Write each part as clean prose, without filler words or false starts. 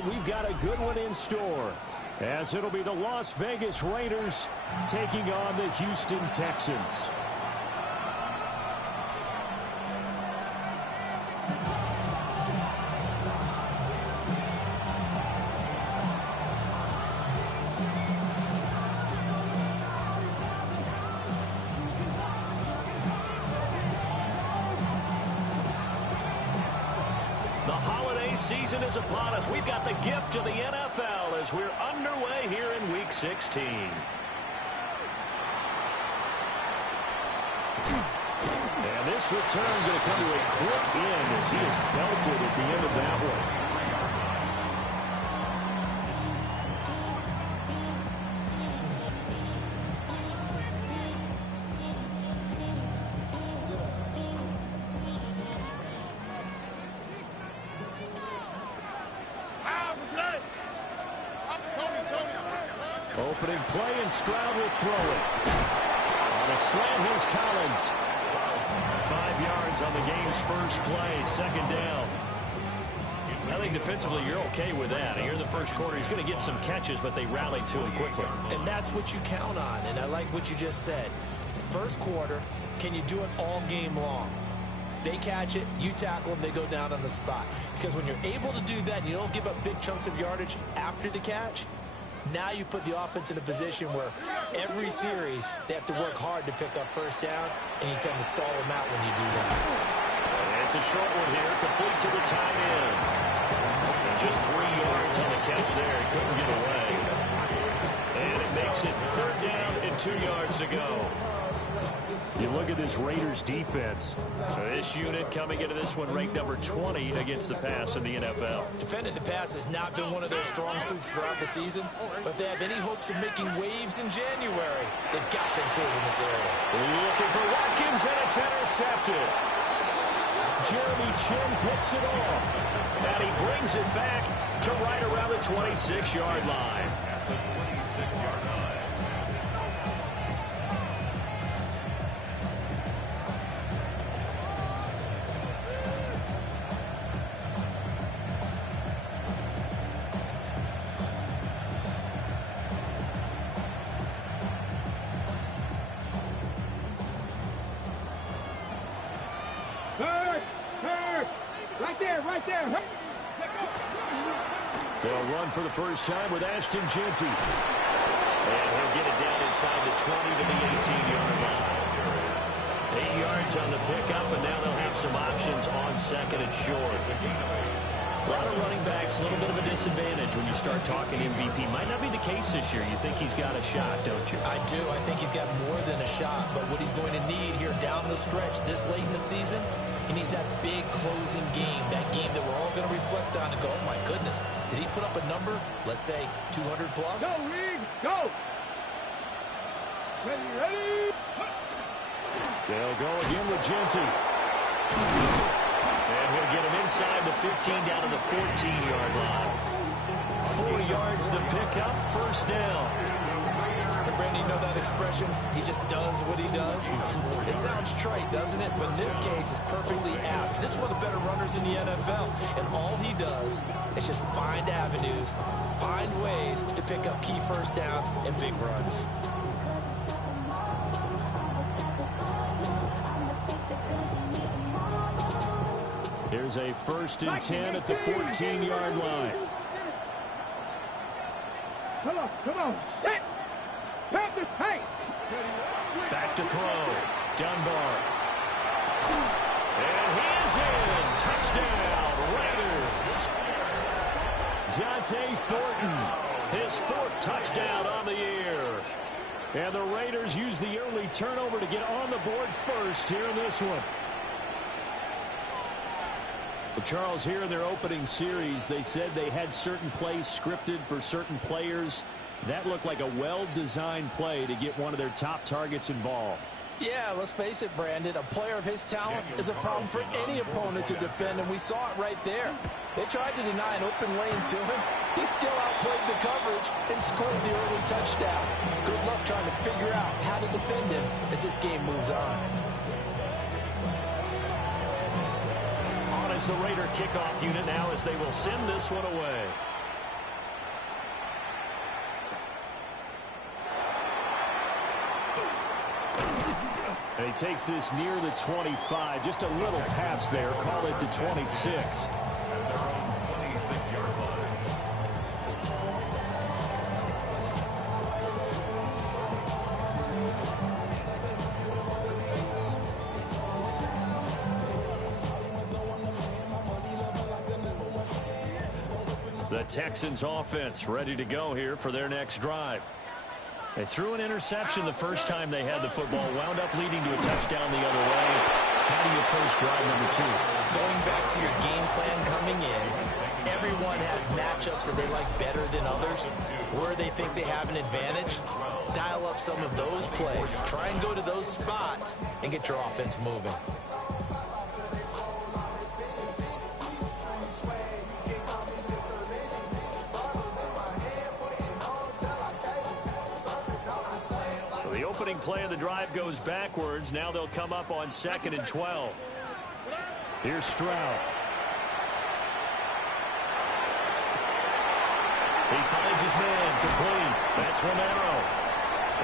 We've got a good one in store, as it'll be the Las Vegas Raiders taking on the Houston Texans. Season is upon us. We've got the gift of the NFL as we're underway here in Week 16. And this return going to come to a quick end as he is belted at the end of that one. Opening play, and Stroud will throw it. On a slant, here's Collins. 5 yards on the game's first play, second down. I think defensively you're okay with that. Here in the first quarter, he's going to get some catches, but they rallied to him quickly. And that's what you count on, and I like what you just said. First quarter, can you do it all game long? They catch it, you tackle them, they go down on the spot. Because when you're able to do that and you don't give up big chunks of yardage after the catch, now you put the offense in a position where every series they have to work hard to pick up first downs, and you tend to stall them out when you do that. And it's a short one here, complete to the tight end. And just 3 yards on the catch there. He couldn't get away. And it makes it 3rd down and 2 yards to go. You look at this Raiders defense. This unit coming into this one ranked number 20 against the pass in the NFL. Defending the pass has not been one of their strong suits throughout the season, but if they have any hopes of making waves in January, they've got to improve in this area. Looking for Watkins, and it's intercepted. Jeremy Chin picks it off, and he brings it back to right around the 26-yard line. At the 26-yard line. Right there. They'll run for the first time with Ashton Jeanty. And he'll get it down inside the 20 to the 18-yard line. 8 yards on the pickup, and now they'll have some options on second and short. A lot of running backs, a little bit of a disadvantage when you start talking MVP. Might not be the case this year. You think he's got a shot, don't you? I do. I think he's got more than a shot, but what he's going to need here down the stretch this late in the season, he needs that big closing game, that game that we're all going to reflect on and go, oh my goodness, did he put up a number, let's say 200 plus? Go, Reed, go! Ready? They'll go again with Jeanty. And he'll get him inside the 15 down to the 14-yard line. 4 yards the pickup, first down. And Randy, you know that expression? He just does what he does. It sounds trite, doesn't it? But in this case, it's perfectly apt. This is one of the better runners in the NFL. And all he does is just find avenues, find ways to pick up key first downs and big runs. Here's a 1st and 10 at the 14-yard line. Come on, set! Hey! Back to throw. Dunbar. And he is in. Touchdown, Raiders. Dante Thornton, his 4th touchdown on the year. And the Raiders use the early turnover to get on the board first here in this one. Charles, here in their opening series, they said they had certain plays scripted for certain players. That looked like a well-designed play to get one of their top targets involved. Yeah, let's face it, Brandon. A player of his talent is a problem for any opponent to defend, and we saw it right there. They tried to deny an open lane to him. He still outplayed the coverage and scored the early touchdown. Good luck trying to figure out how to defend him as this game moves on. On as the Raider kickoff unit now as they will send this one away. And he takes this near the 25. Just a little pass there. Call it the 26. The Texans offense ready to go here for their next drive. They threw an interception the first time they had the football, wound up leading to a touchdown the other way. How do you approach drive number 2? Going back to your game plan coming in, everyone has matchups that they like better than others. Where they think they have an advantage, dial up some of those plays. Try and go to those spots and get your offense moving. The opening play of the drive goes backwards. Now they'll come up on 2nd and 12. Here's Stroud. He finds his man complete. That's Romero.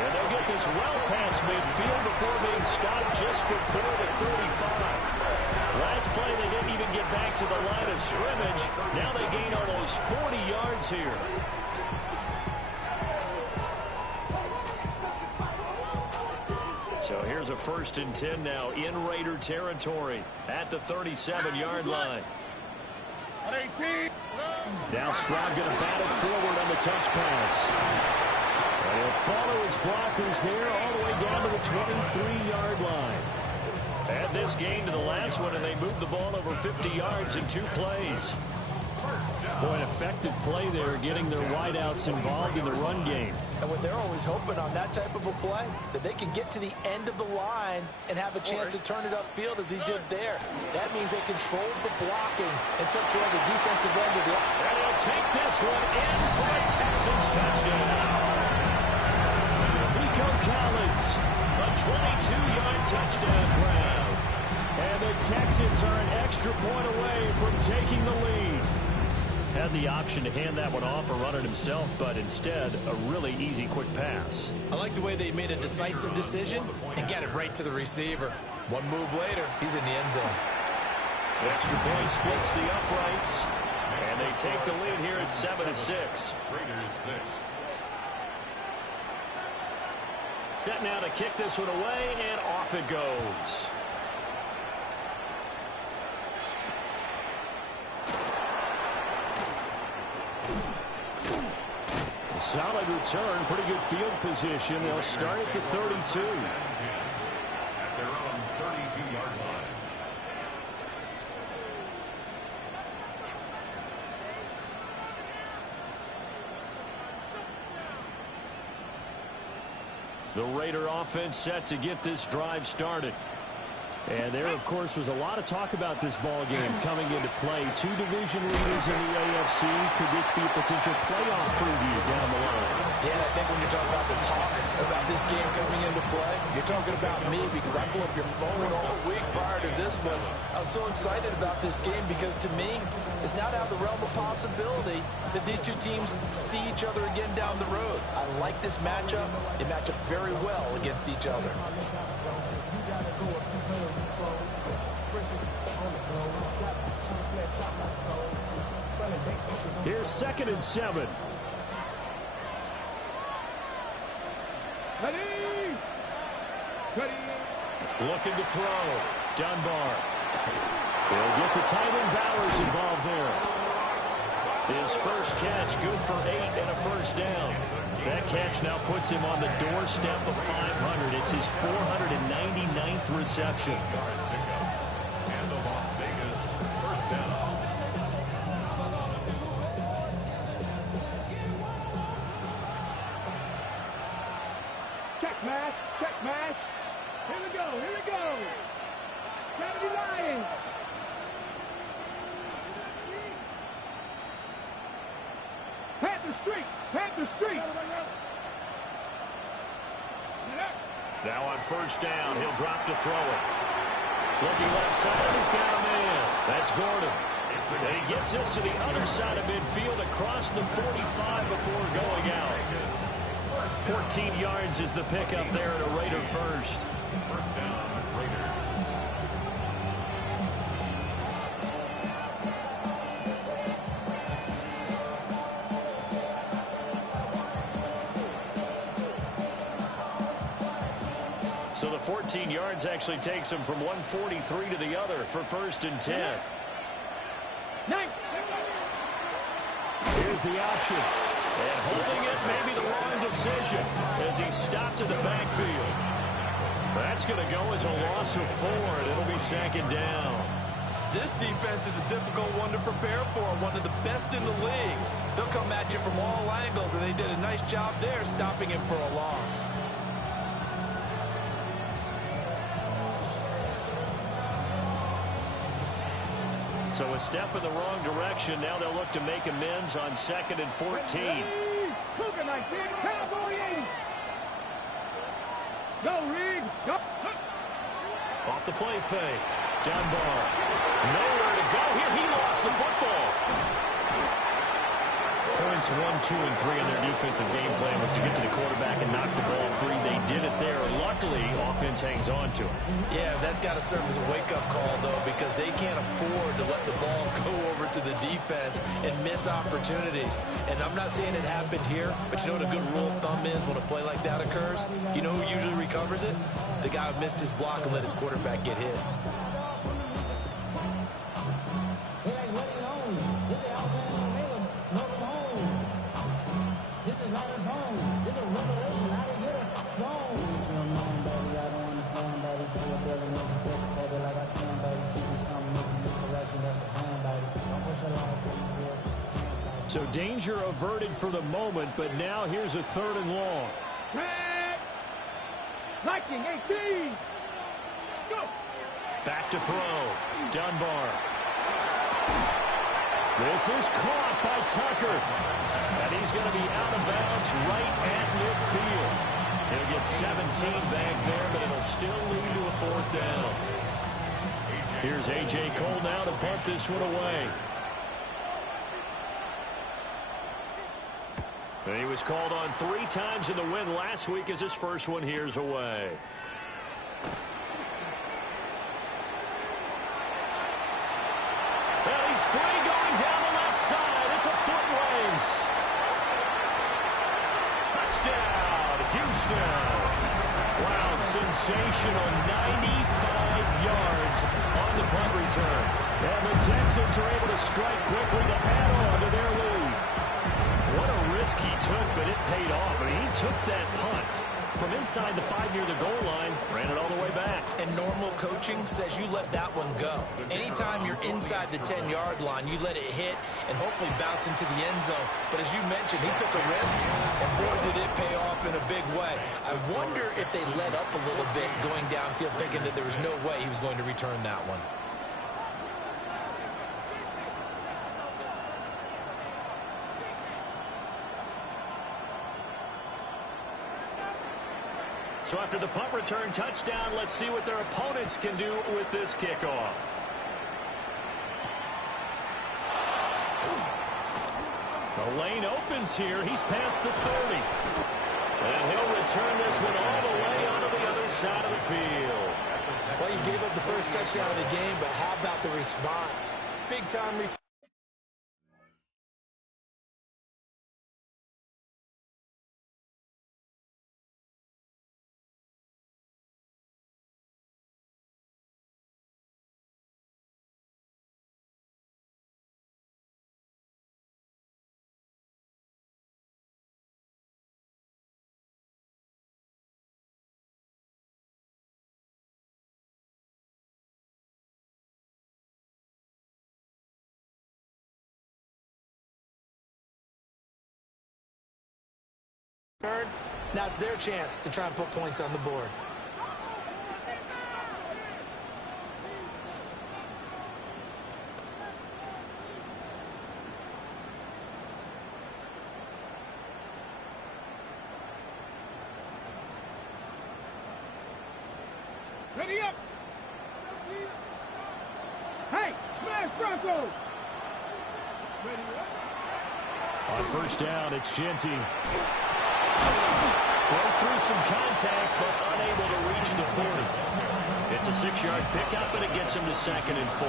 And they'll get this well past midfield before being stopped just before the 35. Last play, they didn't even get back to the line of scrimmage. Now they gain almost 40 yards here. So here's a 1st and 10 now in Raider territory at the 37-yard line. Now Stroud going to bat it forward on the touch pass. And he'll follow his blockers there all the way down to the 23-yard line. Add this game to the last one, and they moved the ball over 50 yards in 2 plays. Boy, an effective play there, getting their wideouts involved in the run game. And what they're always hoping on that type of a play, that they can get to the end of the line and have a chance to turn it upfield as he did there. That means they controlled the blocking and took care of the defensive end of the... And he'll take this one in for a Texans touchdown. Nico Collins, a 22-yard touchdown grab. And the Texans are an extra point away from taking the lead. Had the option to hand that one off or run it himself, but instead, a really easy, quick pass. I like the way they made a decisive decision and get it right to the receiver. One move later, he's in the end zone. The extra point splits the uprights, and they take the lead here at 7-6. Set now to kick this one away, and off it goes. Solid return, pretty good field position. They'll start at the 32. At their own 32-yard line. The Raider offense set to get this drive started. And there, of course, was a lot of talk about this ball game coming into play. 2 division leaders in the AFC. Could this be a potential playoff preview down the line? Yeah, I think when you're talking about the talk about this game coming into play, you're talking about me because I blew up your phone all week prior to this one. I was so excited about this game because to me, it's not out of the realm of possibility that these 2 teams see each other again down the road. I like this matchup. They match up very well against each other. Here's 2nd and 7. Ready? Ready? Looking to throw. Dunbar. They'll get the tight end Bowers involved there. His first catch, good for 8 and a first down. That catch now puts him on the doorstep of 500. It's his 499th reception. And the Las Vegas first down. Check mash, check mash. Here we go, here we go. Kennedy Lions. Panther Street, Panther Street. Now on first down, he'll drop to throw it. Looking left side, he's got a man. That's Gordon. And he gets this to the other side of midfield across the 45 before going out. 14 yards is the pickup there at a Raider first. First down, Raiders. So the 14 yards actually takes him from 143 to the other for 1st and 10. Nice. Here's the option. And holding it may be the wrong decision as he stopped in the backfield. That's going to go as a loss of 4, and it'll be 2nd down. This defense is a difficult one to prepare for, one of the best in the league. They'll come at you from all angles, and they did a nice job there stopping him for a loss. So a step in the wrong direction. Now they'll look to make amends on 2nd and 14. Looking like big cowboy East. Go, Reed. Go. Off the play fake. Dunbar. Nowhere to go here. He lost the football. Points 1, 2, and 3 in their defensive game plan was to get to the quarterback and knock the ball free. They did it there. Luckily, offense hangs on to it. Yeah, that's got to serve as a wake-up call, though, because they can't afford to let the ball go over to the defense and miss opportunities. And I'm not saying it happened here, but you know what a good rule of thumb is when a play like that occurs? You know who usually recovers it? The guy who missed his block and let his quarterback get hit. So danger averted for the moment, but now here's a 3rd and long. Track. Lightning 18. Go. Back to throw. Dunbar. This is caught by Tucker. And he's going to be out of bounds right at midfield. He'll get 17 back there, but it'll still lead to a 4th down. Here's A.J. Cole now to punt this one away. He was called on 3 times in the win last week as his first one here's away. Well, he's free going down the left side. It's a foot race. Touchdown, Houston. Wow, sensational 95 yards on the punt return. And the Texans are able to strike quickly to add on to their lead. What a risk he took, but it paid off. I mean, he took that punt from inside the 5 near the goal line, ran it all the way back. And normal coaching says you let that one go. Anytime you're inside the 10-yard line, you let it hit and hopefully bounce into the end zone. But as you mentioned, he took a risk, and boy, did it pay off in a big way. I wonder if they let up a little bit going downfield, thinking that there was no way he was going to return that one. So after the punt return touchdown, let's see what their opponents can do with this kickoff. The lane opens here. He's past the 30. And he'll return this one all the way onto the other side of the field. Well, you gave up the first touchdown of the game, but how about the response? Big-time return. Now it's their chance to try and put points on the board. Ready up. Hey, smash Broncos. Ready up. On 1st down, it's Genty. Broke through some contact, but unable to reach the 40. It's a 6-yard pickup, and it gets him to 2nd and 4.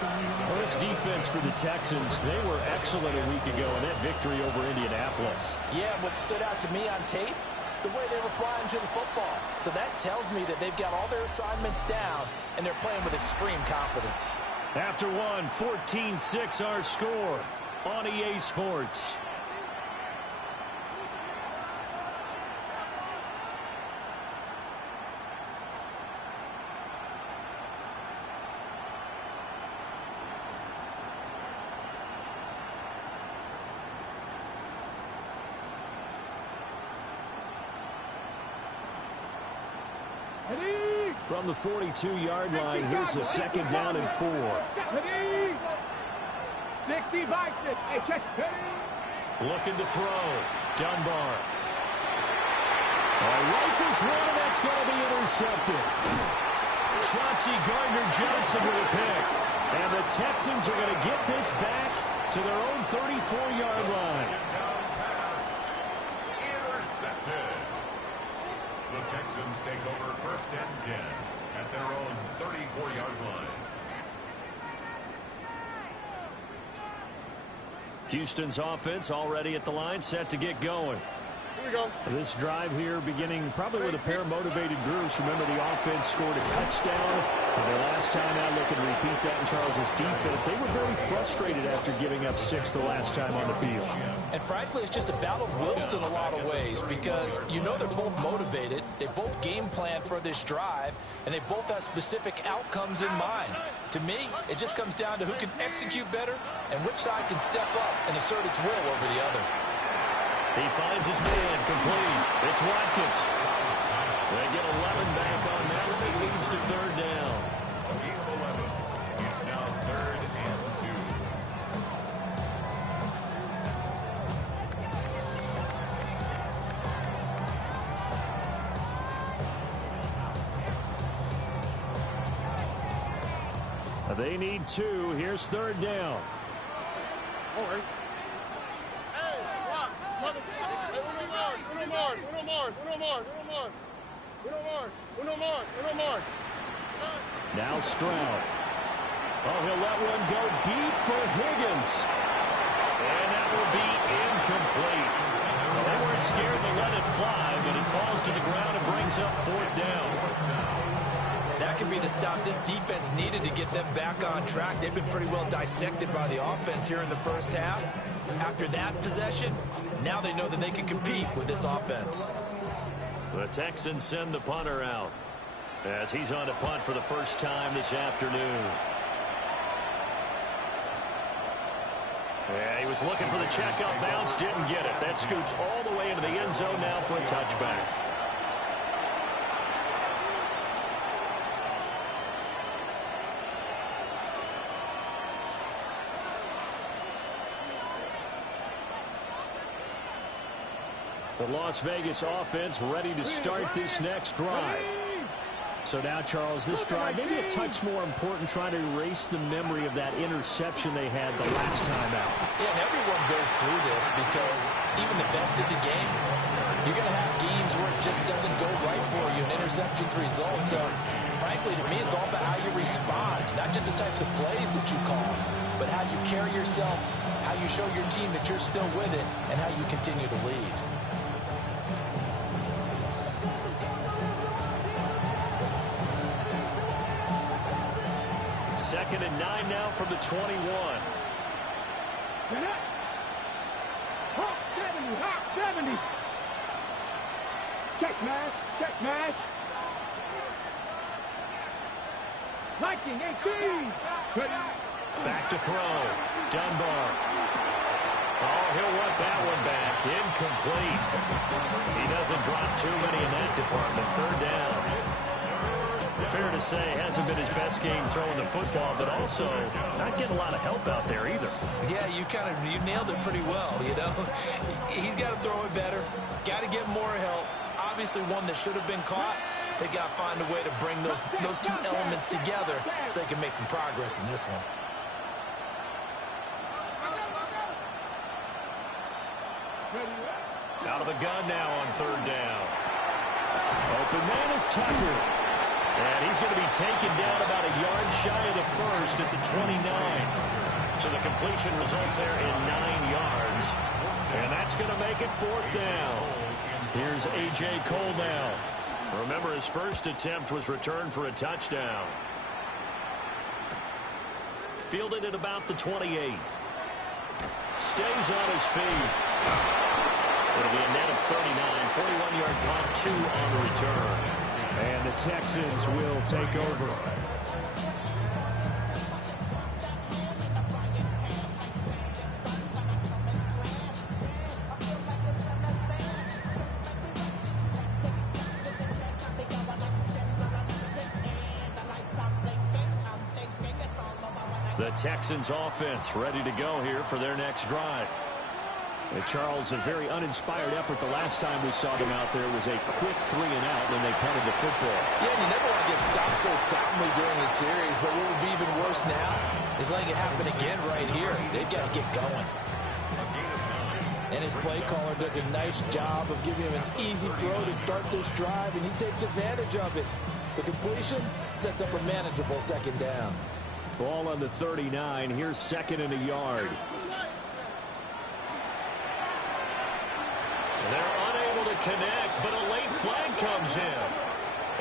Well, this defense for the Texans, they were excellent a week ago in that victory over Indianapolis. Yeah, what stood out to me on tape, the way they were flying to the football. So that tells me that they've got all their assignments down, and they're playing with extreme confidence. After one, 14-6 our score on EA Sports. From the 42-yard line, here's the 2nd down and 4. 60 by 6. Looking to throw. Dunbar. Rifles one, and that's going to be intercepted. Chauncey Gardner-Johnson with a pick. And the Texans are going to get this back to their own 34-yard line. Intercepted. The Texans take over 1st and 10 at their own 34-yard line. Houston's offense already at the line, set to get going. Here we go. This drive here beginning probably with a pair of motivated groups. Remember, the offense scored a touchdown. And their last time out, looking to repeat that in Charles's defense. They were very frustrated after giving up 6 the last time on the field. And frankly, it's just a battle of wills in a lot of ways because you know they're both motivated. They both game plan for this drive, and they both have specific outcomes in mind. To me, it just comes down to who can execute better and which side can step up and assert its will over the other. He finds his man complete. It's Watkins. They get 11 back on that one. It leads to 3rd down. Gain of 11. It's now 3rd and 2. They need 2. Here's 3rd down. All right. Now Stroud. Oh, he'll let one go deep for Higgins. And that will be incomplete. Well, they weren't scared to let it fly, but it falls to the ground and brings up 4th down. That could be the stop this defense needed to get them back on track. They've been pretty well dissected by the offense here in the first half. After that possession, now they know that they can compete with this offense. The Texans send the punter out as he's on to punt for the first time this afternoon. Yeah, he was looking for the checkup bounce, didn't get it. That scoots all the way into the end zone now for a touchback. The Las Vegas offense ready to start this next drive. So now, Charles, this drive maybe a touch more important, trying to erase the memory of that interception they had the last time out. Yeah, and everyone goes through this because even the best in the game, you're going to have games where it just doesn't go right for you, and interceptions result. So, frankly, to me, it's all about how you respond, not just the types of plays that you call, but how you carry yourself, how you show your team that you're still with it, and how you continue to lead. 2nd and 9 now from the 21. Hawk 70, Hawk 70. Check smash, check smash. Viking 18. Back to throw. Dunbar. Oh, he'll want that one back. Incomplete. He doesn't drop too many in that department. 3rd down. Fair to say, hasn't been his best game throwing the football, but also not getting a lot of help out there either. Yeah, you nailed it pretty well, you know. He's got to throw it better. Got to get more help. Obviously one that should have been caught. They got to find a way to bring those two elements together so they can make some progress in this one. Out of the gun now on third down. Open man is Tucker. And he's going to be taken down about a yard shy of the first at the 29. So the completion results there in 9 yards. And that's going to make it fourth down. Here's A.J. Cole now. Remember, his first attempt was returned for a touchdown. Fielded at about the 28. Stays on his feet. It'll be a net of 39. 41-yard punt, 2 on the return. And the Texans will take over. The Texans offense ready to go here for their next drive. And Charles, a very uninspired effort the last time we saw them out there was a quick 3-and-out when they punted the football. Yeah, you never want to get stopped so soundly during a series, but what would be even worse now is letting it happen again right here. They've got to get going. And his play caller does a nice job of giving him an easy throw to start this drive, and he takes advantage of it. The completion sets up a manageable second down. Ball on the 39. Here's second and a yard. They're unable to connect, but a late flag comes in.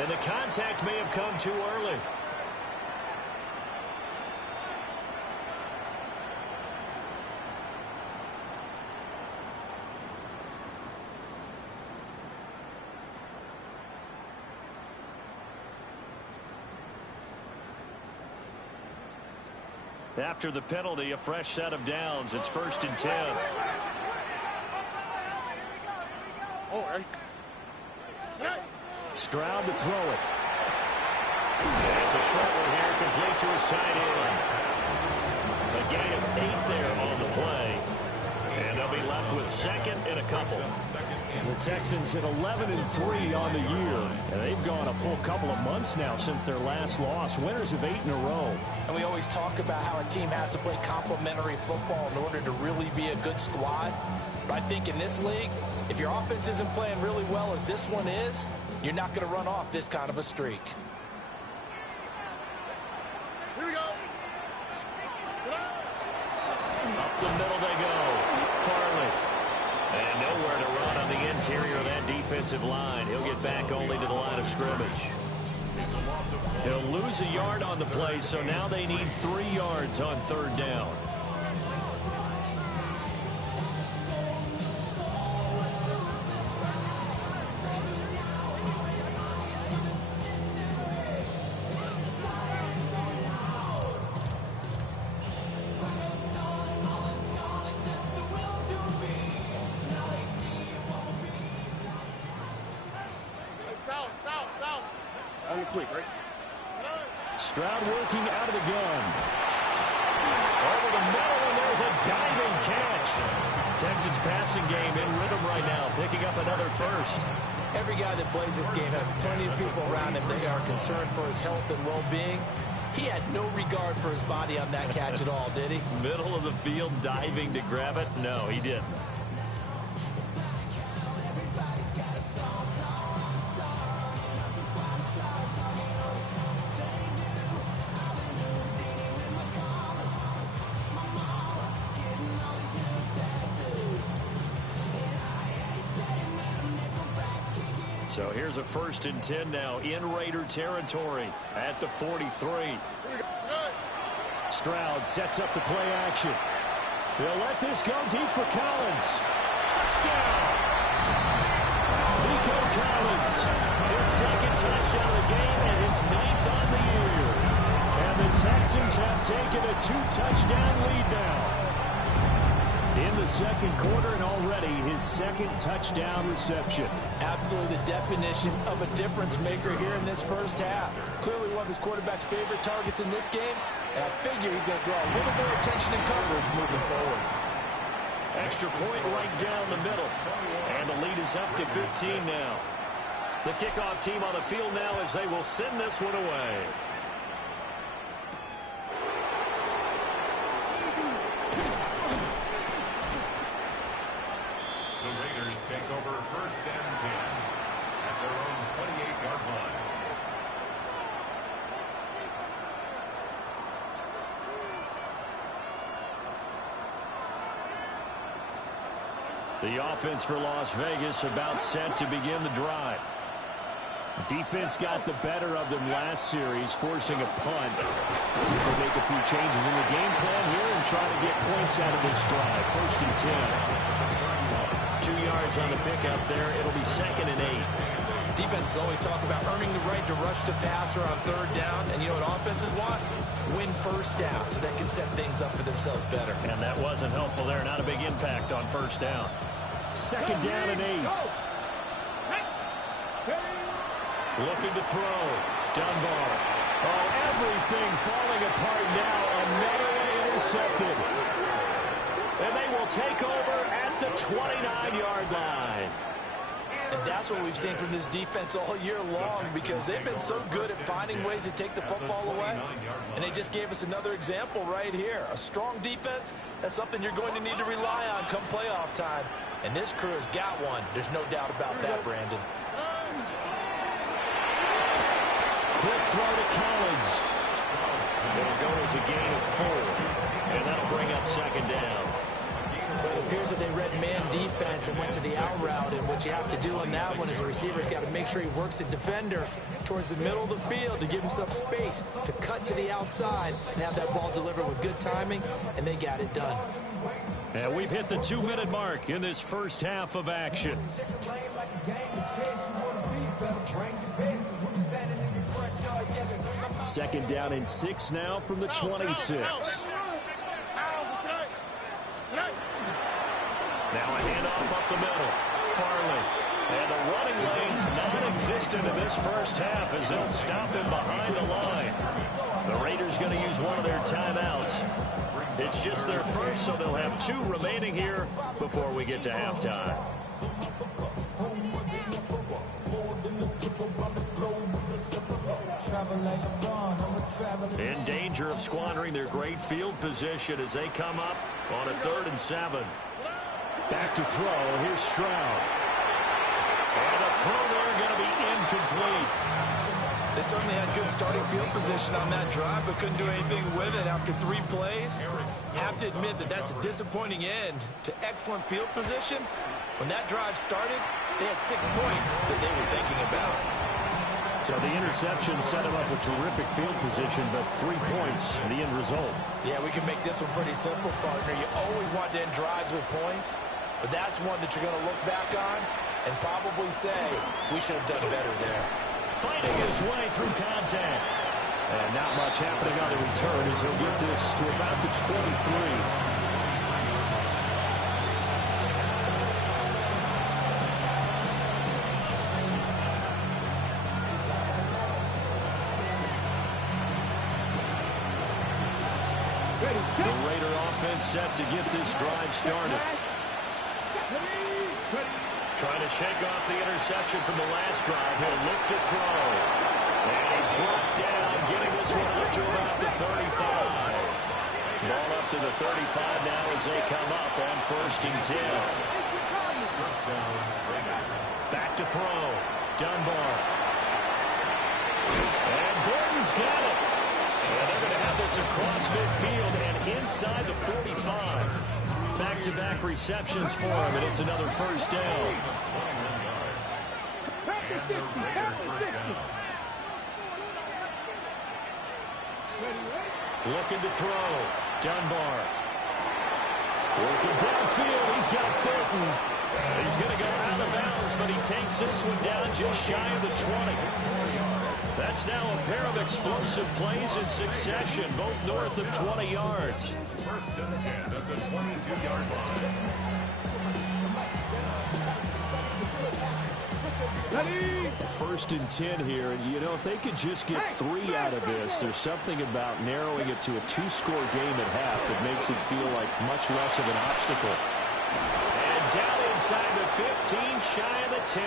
And the contact may have come too early. After the penalty, a fresh set of downs. It's 1st and 10. Stroud to throw it. And it's a short one here, complete to his tight end. A gain of 8 there on the play. And they'll be left with second and a couple. The Texans at 11-3 on the year. And they've gone a full couple of months now since their last loss. Winners of 8 in a row. And we always talk about how a team has to play complementary football in order to really be a good squad. But I think in this league, if your offense isn't playing really well as this one is, you're not going to run off this kind of a streak. Here we go. Up the middle they go. Farley. And nowhere to run on the interior of that defensive line. He'll get back only to the line of scrimmage. They'll lose a yard on the play, so now they need 3 yards on third down. Stroud working out of the gun. Over the middle, and there's a diving catch. Texans passing game in rhythm right now, picking up another first. Every guy that plays this game has plenty of people around him that are concerned for his health and well-being. He had no regard for his body on that catch at all, did he? Middle of the field, diving to grab it? No, he didn't. So here's a 1st and 10 now in Raider territory at the 43. Stroud sets up the play action. They'll let this go deep for Collins. Touchdown! Nico Collins, his 2nd touchdown of the game and his 9th on the year. And the Texans have taken a 2-touchdown lead now. In the 2nd quarter, and already his 2nd touchdown reception. Absolutely the definition of a difference maker here in this first half. Clearly one of his quarterback's favorite targets in this game, and I figure he's going to draw a little more attention and coverage moving forward. Extra point right down the middle, and the lead is up to 15 now. The kickoff team on the field now as they will send this one away. The Raiders take over first and 10 at their own 28-yard line. The offense for Las Vegas about set to begin the drive. Defense got the better of them last series, forcing a punt. See if they make a few changes in the game plan here and try to get points out of this drive. First and 10. 2 yards on the pickup there. It'll be 2nd and 8. Defenses always talk about earning the right to rush the passer on 3rd down. And you know what offenses want? Win first down so they can set things up for themselves better. And that wasn't helpful there. Not a big impact on 1st down. 2nd down and 8. Looking to throw. Dunbar. Oh, everything falling apart now. Another one intercepted. And they will take over at the 29-yard line. And that's what we've seen from this defense all year long, because they've been so good at finding ways to take the football away. And they just gave us another example right here. A strong defense, that's something you're going to need to rely on come playoff time. And this crew has got one. There's no doubt about that, Brandon. Quick throw to Collins. It'll go as a gain of 4. And that'll bring up 2nd down. But it appears that they read man defense and went to the out route. And what you have to do on that one is a receiver's got to make sure he works the defender towards the middle of the field to give himself space to cut to the outside and have that ball delivered with good timing, and they got it done. And we've hit the 2-minute mark in this first half of action. 2nd down and 6 now from the 26. Now a handoff up the middle. Farley. And the running lane's non-existent in this first half as they'll stop him behind the line. The Raiders going to use one of their timeouts. It's just their first, so they'll have 2 remaining here before we get to halftime. In danger of squandering their great field position as they come up on a 3rd and 7. Back to throw. Here's Stroud. And the throw there going to be incomplete. They certainly had good starting field position on that drive, but couldn't do anything with it after 3 plays. Have to admit that that's a disappointing end to excellent field position. When that drive started, they had 6 points that they were thinking about. So the interception set him up with terrific field position, but 3 points, the end result. Yeah, we can make this one pretty simple, partner. You always want to end drives with points, but that's one that you're going to look back on and probably say, we should have done better there. Fighting his way through contact. And not much happening on the return as he'll get this to about the 23. The Raider offense set to get this drive started. Trying to shake off the interception from the last drive. He'll look to throw. And he's brought down, getting this one up to about the 35. Ball up to the 35 now as they come up on 1st and 10. Back to throw. Dunbar. And Gordon's got it. And they're going to have this across midfield and inside the 45. Back-to-back receptions for him, and it's another 1st down. Looking to throw. Dunbar. Working downfield. He's got Thornton. He's going to go out of bounds, but he takes this one down just shy of the 20. That's now a pair of explosive plays in succession, both north of 20 yards. 1st and 10 at the 22-yard line. Ready? 1st and 10 here, and you know, if they could just get 3 out of this, there's something about narrowing it to a 2-score game at half that makes it feel like much less of an obstacle. And down inside the 15, shy of the 10.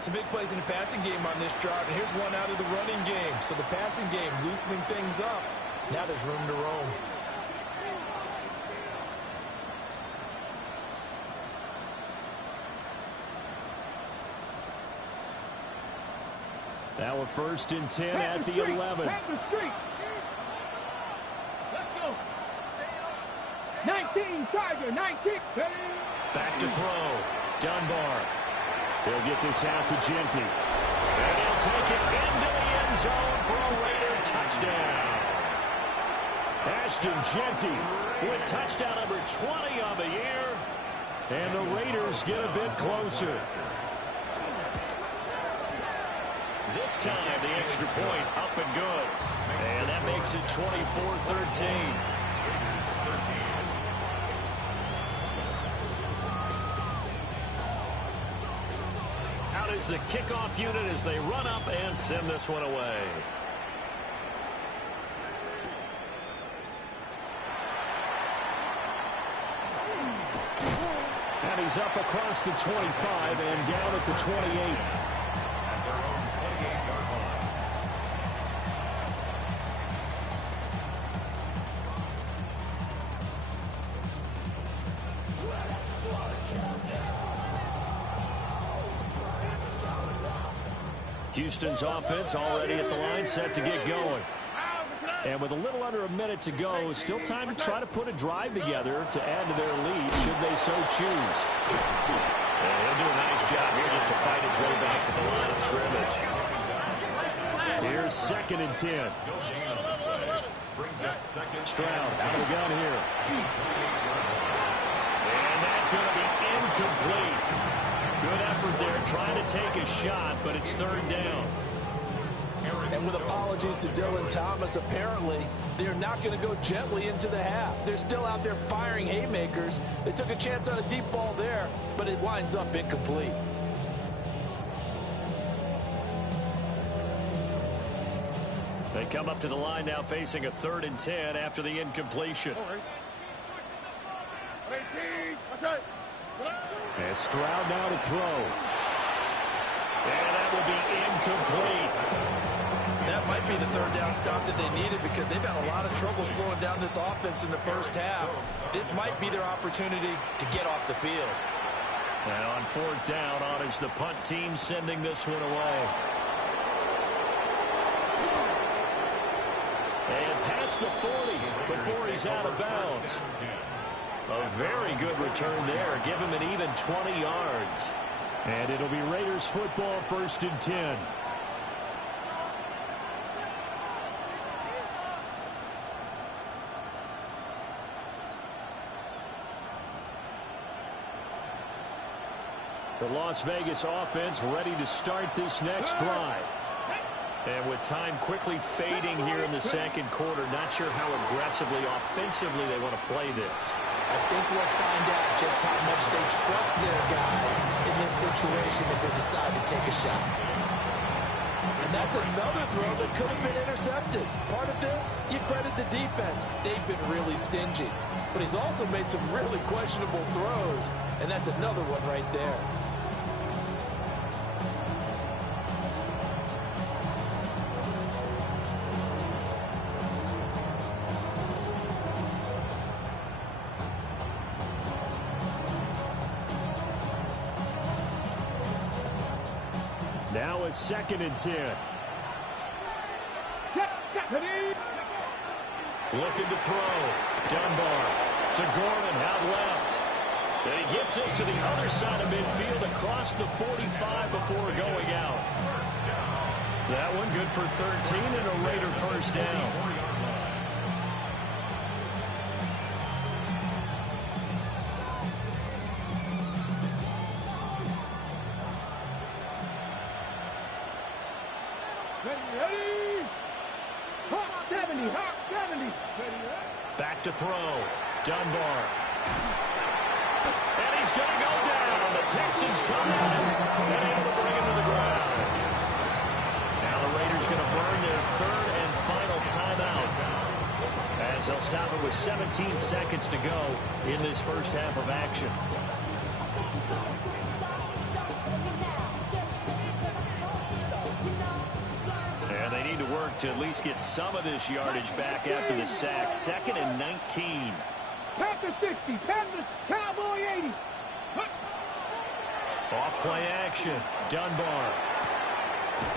Some big plays in the passing game on this drive, and here's one out of the running game. So the passing game loosening things up. Now there's room to roam. Now we're 1st and 10 at the 11. Let's go. 19, Tiger, 19. Back to throw. Dunbar. He'll get this out to Genty. And he'll take it into the end zone for a Raider touchdown. Ashton Genty with touchdown number 20 on the year. And the Raiders get a bit closer. This time, the extra point up and good. And that makes it 24-13. Out is the kickoff unit as they run up and send this one away. And he's up across the 25 and down at the 28. Houston's offense already at the line, set to get going. And with a little under a minute to go, still time to try to put a drive together to add to their lead, should they so choose. And he'll do a nice job here just to fight his way back to the line of scrimmage. Here's 2nd and 10. Stroud out of the gun here. And that's going to be incomplete. Good effort there, trying to take a shot, but it's 3rd down. And with apologies to Dylan Thomas, apparently they're not going to go gently into the half. They're still out there firing haymakers. They took a chance on a deep ball there, but it winds up incomplete. They come up to the line now facing a 3rd and 10 after the incompletion. And Stroud now to throw. And that will be incomplete. That might be the 3rd down stop that they needed because they've had a lot of trouble slowing down this offense in the first half. This might be their opportunity to get off the field. And on 4th down, on is the punt team sending this one away. And past the 40 before he's out of bounds. A very good return there. Give him an even 20 yards. And it'll be Raiders football, 1st and 10. The Las Vegas offense ready to start this next drive. And with time quickly fading here in the 2nd quarter, not sure how aggressively, offensively they want to play this. I think we'll find out just how much they trust their guys in this situation if they decide to take a shot. And that's another throw that could have been intercepted. Part of this, you credit the defense. They've been really stingy. But he's also made some really questionable throws, and that's another one right there. Now a 2nd and 10. Looking to throw. Dunbar to Gordon out left. And he gets us to the other side of midfield across the 45 before going out. That one good for 13 and a Raider 1st down. Back to throw. Dunbar. And he's going to go down. The Texans come in and able to bring him to the ground. Now the Raiders going to burn their 3rd and final timeout, as they'll stop it with 17 seconds to go in this first half of action. And they need to work to at least get some of this yardage back after the sack. 2nd and 19. Panther 60, Panthers, Cowboy 80. Off play action. Dunbar.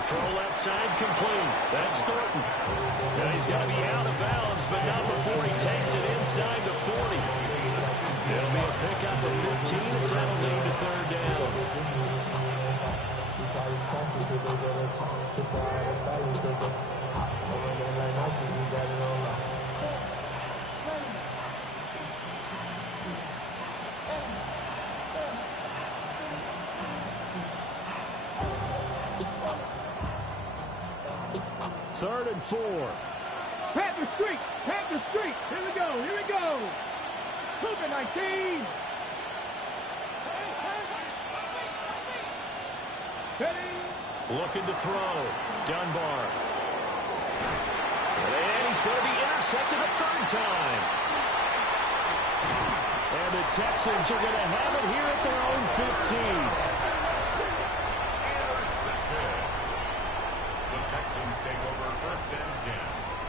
Throw left side complete. That's Thornton. And he's going to be out of bounds, but not before he takes it inside the 40. It'll be a pickup of 15 as that'll lead to third down. Third and 4. Panther Street! Panther Street! Here we go! Here we go! Super 19! Steady! Looking to throw. Dunbar. And he's going to be intercepted a third time. And the Texans are going to have it here at their own 15. The Texans take over first and 10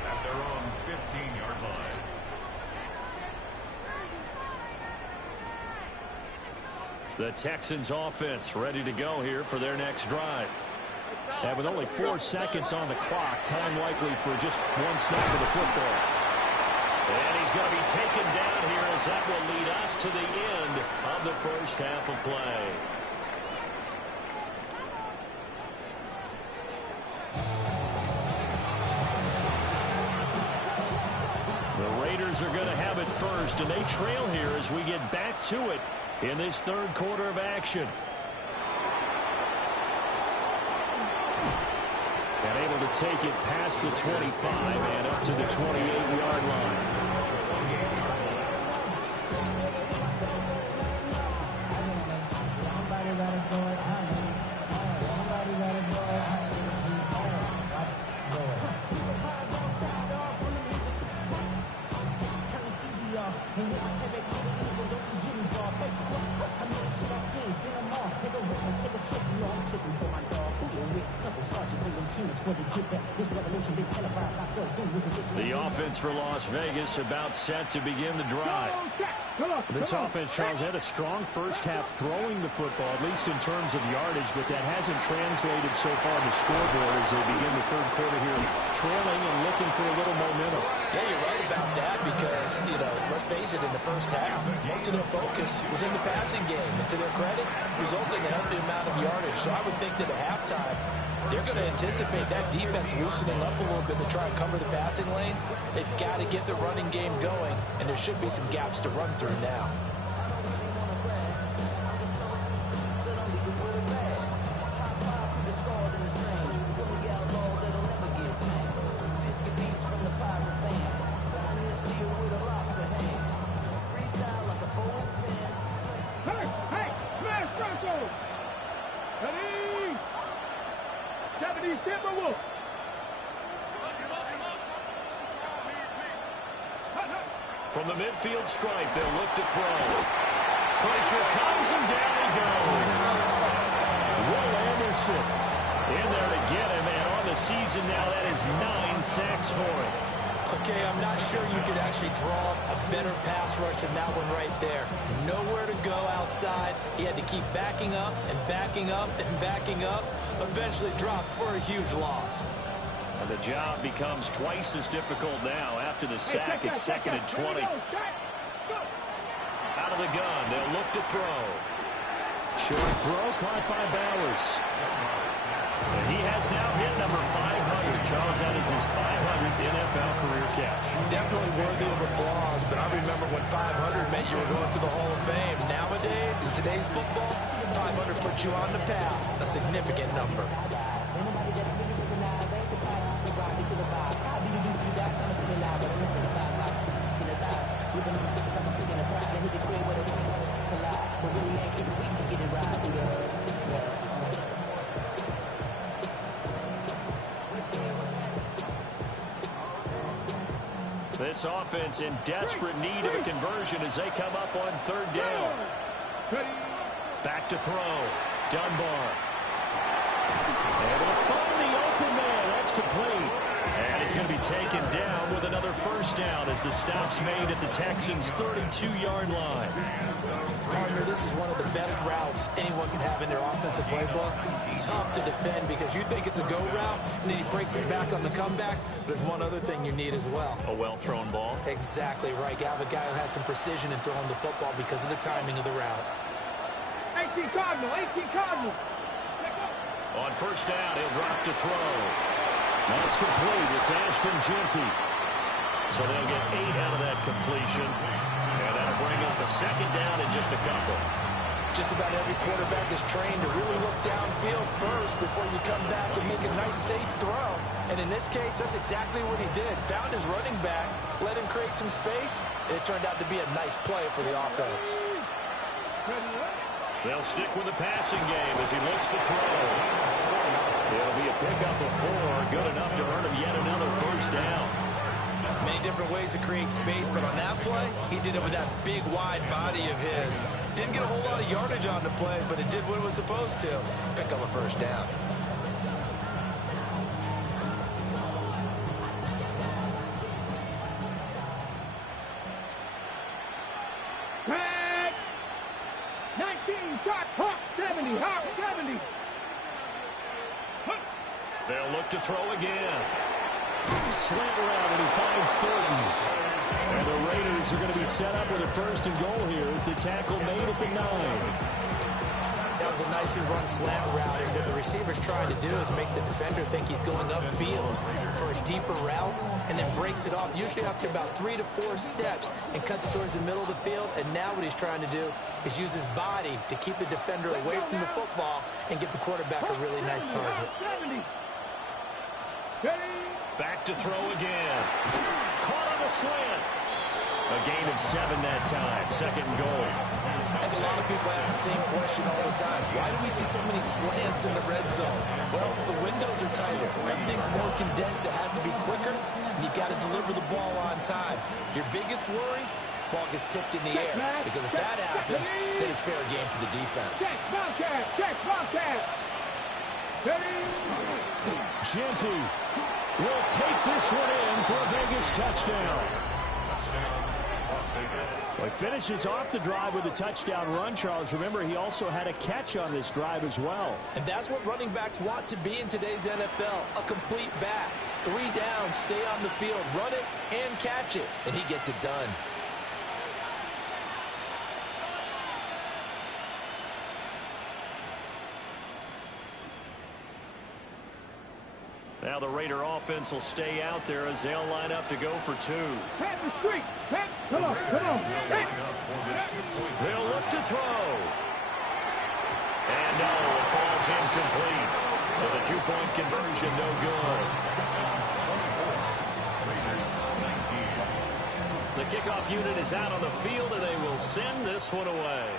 at their own 15-yard line. The Texans offense ready to go here for their next drive. And with only 4 seconds on the clock, time likely for just one snap of the football. And he's going to be taken down here as that will lead us to the end of the first half of play. The Raiders are going to have it first, and they trail here as we get back to it in this third quarter of action. And able to take it past the 25 and up to the 28-yard line. The offense for Las Vegas about set to begin the drive. This offense, Charles, had a strong first half throwing the football, at least in terms of yardage, but that hasn't translated so far to scoreboard as they begin the third quarter here, trailing and looking for a little momentum. Yeah, you're right about that because, let's face it, in the first half, most of their focus was in the passing game. And to their credit, resulted in a healthy amount of yardage. So I would think that at halftime, they're going to anticipate that defense loosening up a little bit to try and cover the passing lanes. They've got to get the running game going, and there should be some gaps to run through now. From the midfield stripe, they'll look to throw. Pressure comes, and down he goes. Will Anderson In there to get him, and on the season now, that is 9 sacks for him. Okay, I'm not sure you could actually draw a better pass rush than that one right there. Nowhere to go outside. He had to keep backing up and backing up and backing up. Eventually dropped for a huge loss. And the job becomes twice as difficult now. After the sack, it's second and 20. Out of the gun, they'll look to throw. Short throw caught by Bowers. And he has now hit number 500. Charles, that is his 500th NFL career catch. Definitely worthy of applause, but I remember when 500 meant you were going to the Hall of Fame. Nowadays, in today's football, 500 puts you on the path, a significant number. This offense in desperate need of a conversion as they come up on third down. Back to throw. Dunbar. Able to find the open man. That's complete. And he's going to be taken down with another first down as the stop's made at the Texans' 32-yard line. Partner, this is one of the best routes anyone can have in their offensive playbook. Tough to defend because you think it's a go route, and then he breaks it back on the comeback. There's one other thing you need as well. A well-thrown ball. Exactly right. You have a guy who has some precision in throwing the football because of the timing of the route. 18 Cardinal, 18 Cardinal. On first down, he'll drop to throw. That's complete. It's Ashton Jeanty. So they'll get 8 out of that completion. And that'll bring up a second down in just a couple. Just about every quarterback is trained to really look downfield first before you come back and make a nice, safe throw. And in this case, that's exactly what he did. Found his running back, let him create some space, and it turned out to be a nice play for the offense. They'll stick with the passing game as he looks to throw. It'll be a pickup of 4, good enough to earn him yet another first down. Many different ways to create space, but on that play, he did it with that big, wide body of his. Didn't get a whole lot of yardage on the play, but it did what it was supposed to. Pick up a first down. Tag. 19, shot, Hawk 70, Hawk 70. They'll look to throw again. Slant around, and he finds Thornton. And the Raiders are going to be set up with a first and goal here as the tackle made at the 9. That was a nicely run slant route, and what the receiver's trying to do is make the defender think he's going upfield for a deeper route, and then breaks it off, usually after about 3 to 4 steps, and cuts towards the middle of the field. And now what he's trying to do is use his body to keep the defender away from the football and give the quarterback a really nice target. Back to throw again. Caught on the slant. A gain of 7 that time. Second and goal. I think a lot of people ask the same question all the time. Why do we see so many slants in the red zone? Well, the windows are tighter. Everything's more condensed. It has to be quicker, and you've got to deliver the ball on time. Your biggest worry? Ball gets tipped in the air. Because if that happens, then it's fair game for the defense. Check, Bobcat, check, Bobcat. Jeanty will take this one in for a Vegas touchdown. Well, he finishes off the drive with a touchdown run, Charles. Remember, he also had a catch on this drive as well. And that's what running backs want to be in today's NFL, a complete back. 3 down, stay on the field, run it, and catch it. And he gets it done. Now the Raider offense will stay out there as they'll line up to go for 2. Pat the street. Pat, come on, come on. Pat. They'll look to throw. And no, it falls incomplete. So the 2-point conversion no good. The kickoff unit is out on the field, and they will send this one away.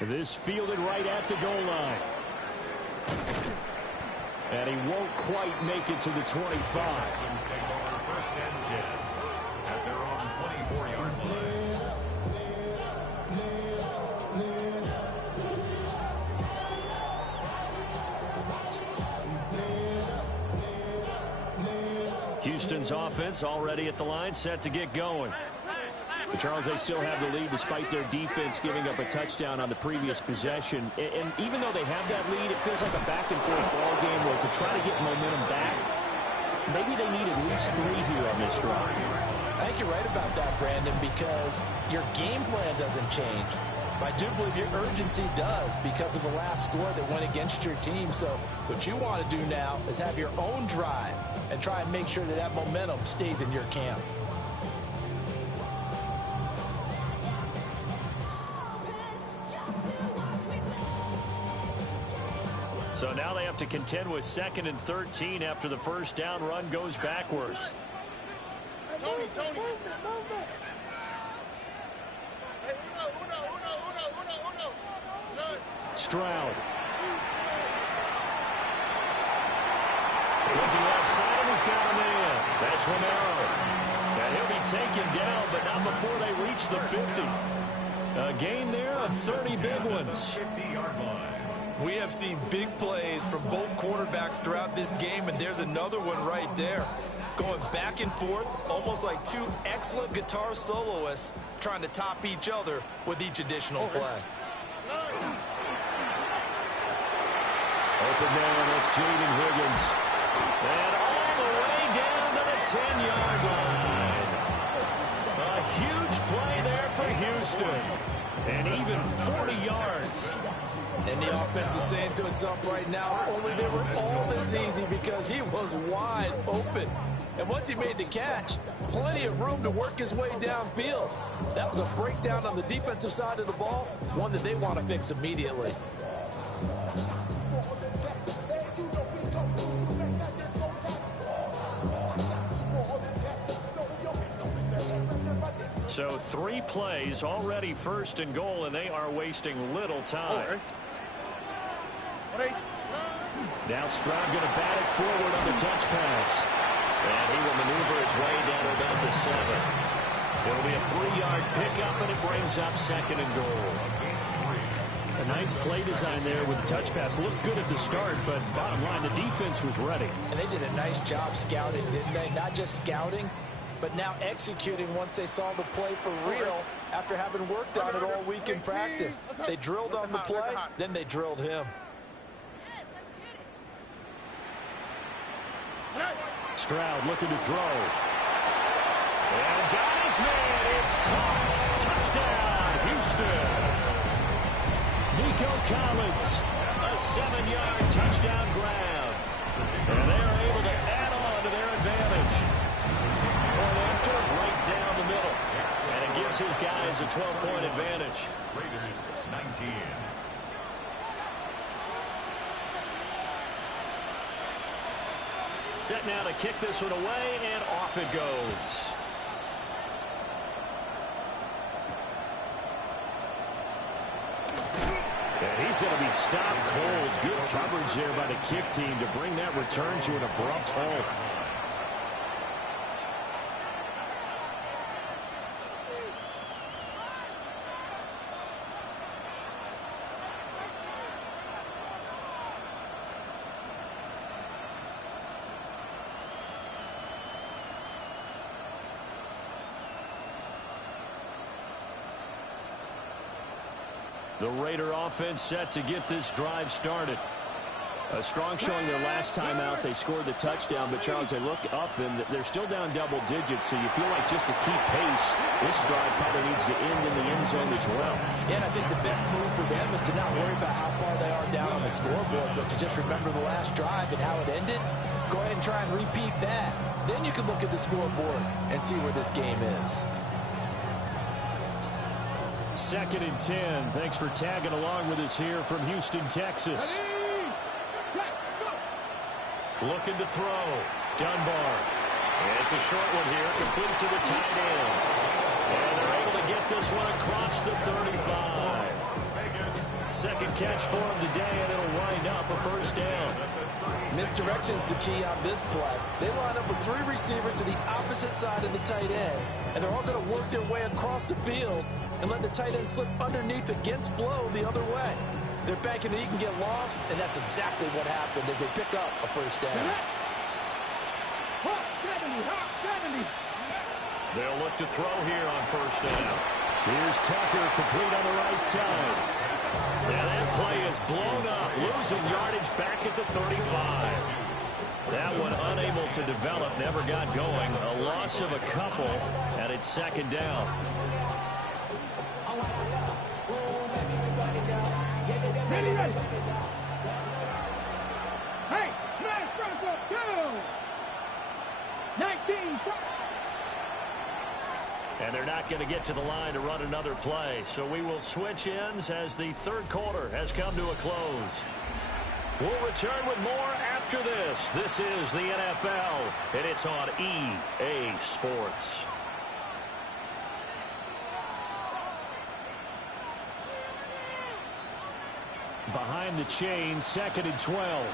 This fielded right at the goal line. And he won't quite make it to the 25. Texans take over first and 10 at their own 24-yard line. Houston's offense already at the line, set to get going. But Charles, they still have the lead despite their defense giving up a touchdown on the previous possession. And even though they have that lead, it feels like a back-and-forth ball game where to try to get momentum back, maybe they need at least 3 here on this drive. I think you're right about that, Brandon, because your game plan doesn't change. I do believe your urgency does because of the last score that went against your team. So what you want to do now is have your own drive and try and make sure that that momentum stays in your camp. So now they have to contend with 2nd and 13 after the first down run goes backwards. Tony. Stroud. Looking outside, he's got a man. That's Romero. And he'll be taken down, but not before they reach the 50. A gain there of 30 big ones. 50-yard line. We have seen big plays from both quarterbacks throughout this game, and there's another one right there. going back and forth, almost like two excellent guitar soloists trying to top each other with each additional play. Open man, that's Jaden Higgins. And all the way down to the 10-yard line. A huge play there for Houston. And even 40 yards. And the offense is saying to itself right now, only they were all this easy because he was wide open. And once he made the catch, plenty of room to work his way downfield. That was a breakdown on the defensive side of the ball, one that they want to fix immediately. So 3 plays already first and goal, and they are wasting little time. Now Stroud going to bat it forward on the touch pass. And he will maneuver his way down to about the 7. It'll be a 3-yard pickup, and it brings up second and goal. A nice play design there with the touch pass. Looked good at the start, but bottom line, the defense was ready. And they did a nice job scouting, didn't they? Not just scouting, but now executing once they saw the play for real after having worked on it all week in practice. They drilled on the play, then they drilled him. Stroud looking to throw. And got his man. It's caught. Touchdown, Houston. Nico Collins. A 7-yard touchdown grab. And they are able to add on to their advantage. Point after, right down the middle. And it gives his guys a 12-point advantage. Raiders 19. Set now to kick this one away, and off it goes. And he's going to be stopped cold. Good coverage there by the kick team to bring that return to an abrupt halt. The Raider offense set to get this drive started. A strong showing their last time out. They scored the touchdown, but Charles, they look up and they're still down double digits, so you feel like just to keep pace, this drive probably needs to end in the end zone as well. Yeah, and I think the best move for them is to not worry about how far they are down on the scoreboard, but to just remember the last drive and how it ended. Go ahead and try and repeat that. Then you can look at the scoreboard and see where this game is. 2nd and 10. Thanks for tagging along with us here from Houston, Texas. Looking to throw. Dunbar. It's a short one here, complete to the tight end. And they're able to get this one across the 35. Second catch for him today, and it'll wind up a first down. Misdirection's the key on this play. They line up with 3 receivers to the opposite side of the tight end, and they're all going to work their way across the field and let the tight end slip underneath against flow the other way. They're banking that he can get lost, and that's exactly what happened as they pick up a first down. They'll look to throw here on first down. Here's Tucker, complete on the right side. Now that play is blown up, losing yardage back at the 35. That one unable to develop, never got going. A loss of a couple, and it's second down. Hey, smash front up, go! 19. And they're not going to get to the line to run another play. So we will switch ends as the third quarter has come to a close. We'll return with more after this. This is the NFL, and it's on EA Sports. Behind the chain, 2nd and 12.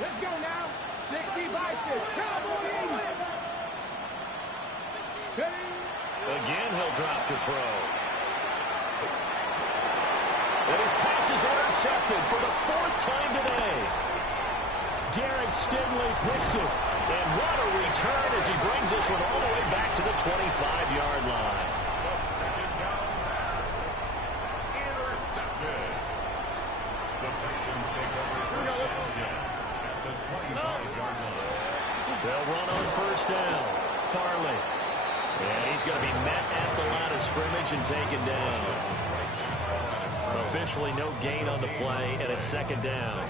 Let's go now. 60 by 6. Cowboys. Again, he'll drop to throw. And his pass is intercepted for the 4th time today. Derek Stingley picks it. And what a return as he brings this one all the way back to the 25-yard line. Second down pass. Intercepted. The Texans take over first and 10 at the 25-yard line. They'll run on first down. Farley. And he's going to be met at the line of scrimmage and taken down. Officially no gain on the play, and it's second down.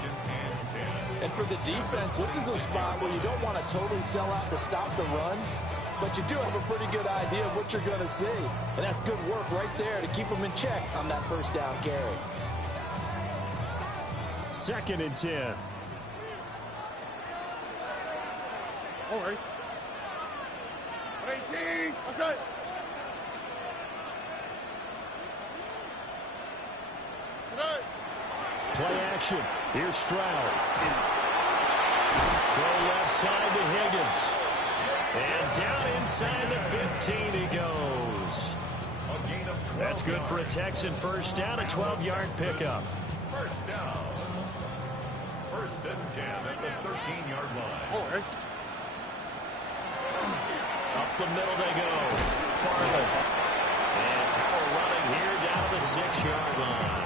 And for the defense, this is a spot where you don't want to totally sell out to stop the run, but you do have a pretty good idea of what you're going to see. And that's good work right there to keep them in check on that first down carry. Second and 10. All right. 18. What's that? Play action. Here's Stroud. Throw left side to Higgins. And down inside the 15 he goes. A gain of 12 That's good for a yards. Texan first down, a 12-yard pickup. First down. First and 10 at the 13-yard line. All right. Up the middle they go. Farley. And power running here down to the 6-yard line.